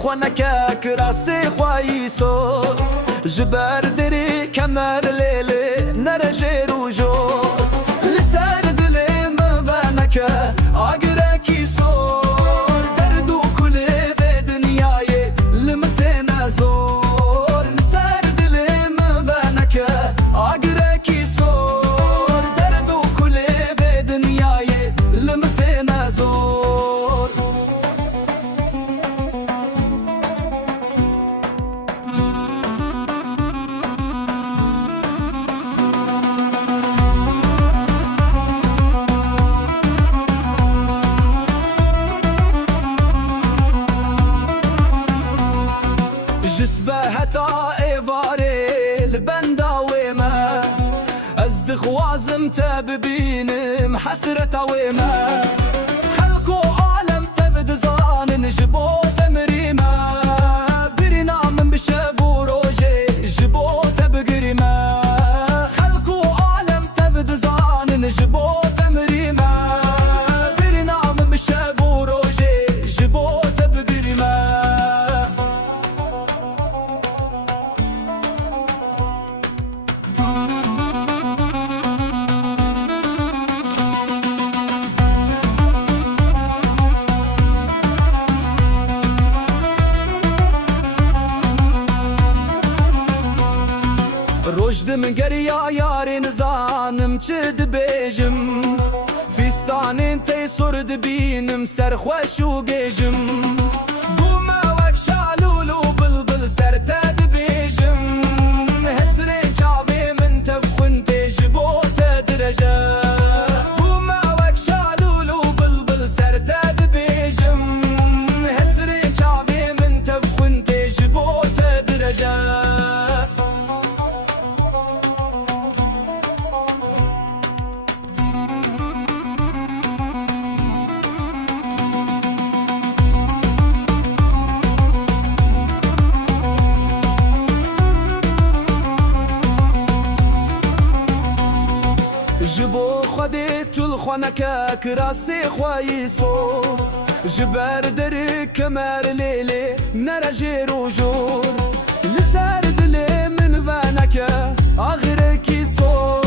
خونکه کراسی خواهی سور جبر دری کمر لیلی نرجه رو جور لسر دلی مغنکه آگره کی سور درد و کلی به دنیای لمته نزور لسر دلی مغنکه آگره کی سور درد و کلی به دنیای لمته نزور جسبه حتا ایواره لبندا ویمه از دخوازم تا ببینم حسرت ویمه خلق و عالم تبد زانن جبو تمریمه برینا من بشب و روژه جبو تبگریمه خلق و عالم تبد زانن جبو تمریمه برینا من بشب و روژه جبو تبگریمه روجدم گریا یارین زانم چه دبیجم فیستانین تی سرد بینم سرخوش و گیجم بوما وک شالولو بلبل سر تدبیجم حسرین چاوی من تبخون تجبو تدرجه بوما وک شالولو بلبل سر تدبیجم حسرین چاوی من تبخون تجبو تدرجه جبو خودی طول خونکه کراسی خواهی سور جبر دری کمر لیلی نرجه رو جور لسر دلی من ونکه آغره کی سور